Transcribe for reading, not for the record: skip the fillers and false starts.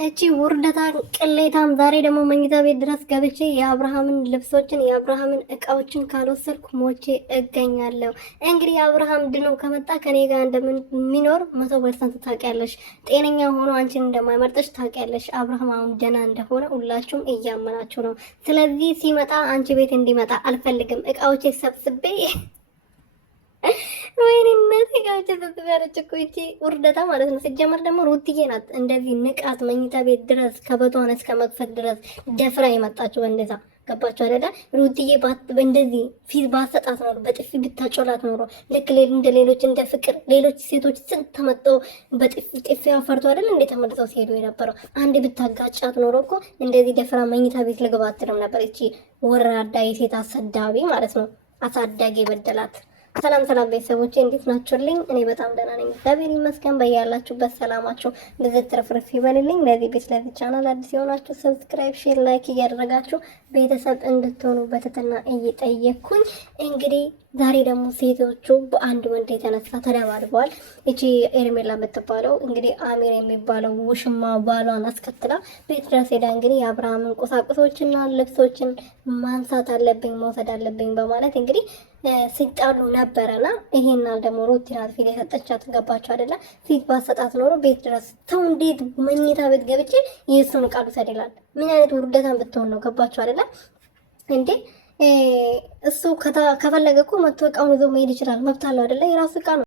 እቺ ውርደታን ቅሌታም ዛሬ ደግሞ መኝታ ቤት ድረስ ገብቼ የአብርሃምን ልብሶችን የአብርሃምን እቃዎችን ካልወሰድኩ ሞቼ እገኛለሁ። እንግዲህ የአብርሃም ድኖ ከመጣ ከኔ ጋር እንደሚኖር 100% ታውቂያለሽ። ጤነኛ ሆኖ አንቺን እንደማይመርጥሽ ታውቂያለሽ። አብርሃም አሁን ደህና እንደሆነ ሁላችሁም እያመናችሁ ነው። ስለዚህ ሲመጣ አንቺ ቤት እንዲመጣ አልፈልግም። እቃዎቼ ሰብስቤ ወይኔ እናቴ ጋር ተሰጥቷለች እኮ እቺ ውርደታ ማለት ነው። ሲጀመር ደግሞ ሩትዬ ናት እንደዚህ ንቃት መኝታ ቤት ድረስ ከበቷን እስከ መክፈት ድረስ ደፍራ የመጣችው እንደዛ። ገባችሁ አይደለ? ሩትዬ እንደዚህ ፊት ባሰጣት ኖሮ በጥፊ ብታጮላት ኖሮ ልክ እንደ ሌሎች እንደ ፍቅር ሌሎች ሴቶች ስንት ተመጠው በጥፊ አፈርቶ አይደል እንደ ተመልሰው ሲሄዱ የነበረው አንድ ብታጋጫት ኖሮ እኮ እንደዚህ ደፍራ መኝታ ቤት ልገባ አትልም ነበር። እቺ ወራዳ የሴት አሰዳቢ ማለት ነው። አሳዳጊ የበደላት። ሰላም ሰላም ቤተሰቦቼ እንዴት ናችሁልኝ? እኔ በጣም ደህና ነኝ፣ እግዚአብሔር ይመስገን። በያላችሁበት ሰላማችሁ ብዙ ትርፍርፍ ይበልልኝ። ለዚህ ቤት ለዚህ ቻናል አዲስ የሆናችሁ ሰብስክራይብ፣ ሼር፣ ላይክ እያደረጋችሁ ቤተሰብ እንድትሆኑ በትህትና እየጠየቅኩኝ እንግዲህ ዛሬ ደግሞ ሴቶቹ በአንድ ወንድ የተነሳ ተደባድበዋል። እቺ ኤርሜላ የምትባለው እንግዲህ አሚር የሚባለው ውሽማ ባሏን አስከትላ ቤት ድረስ ሄዳ እንግዲህ የአብርሃምን ቁሳቁሶችና ልብሶችን ማንሳት አለብኝ መውሰድ አለብኝ በማለት እንግዲህ ሲጣሉ ነበረና ይሄናል ደግሞ ሩቲ ናት ፊት የሰጠቻት። ገባችሁ አይደለ? ፊት ባሰጣት ኖሮ ቤት ድረስ ሰው እንዴት መኝታ ቤት ገብቼ የእሱን ቃሉ ሰደላል። ምን አይነት ውርደታን ብትሆን ነው? ገባችሁ አይደለ እንዴ? እሱ ከፈለገ እኮ መጥቶ እቃውን ይዞ መሄድ ይችላል። መብት አለው አይደለ? የራሱ እቃ ነው።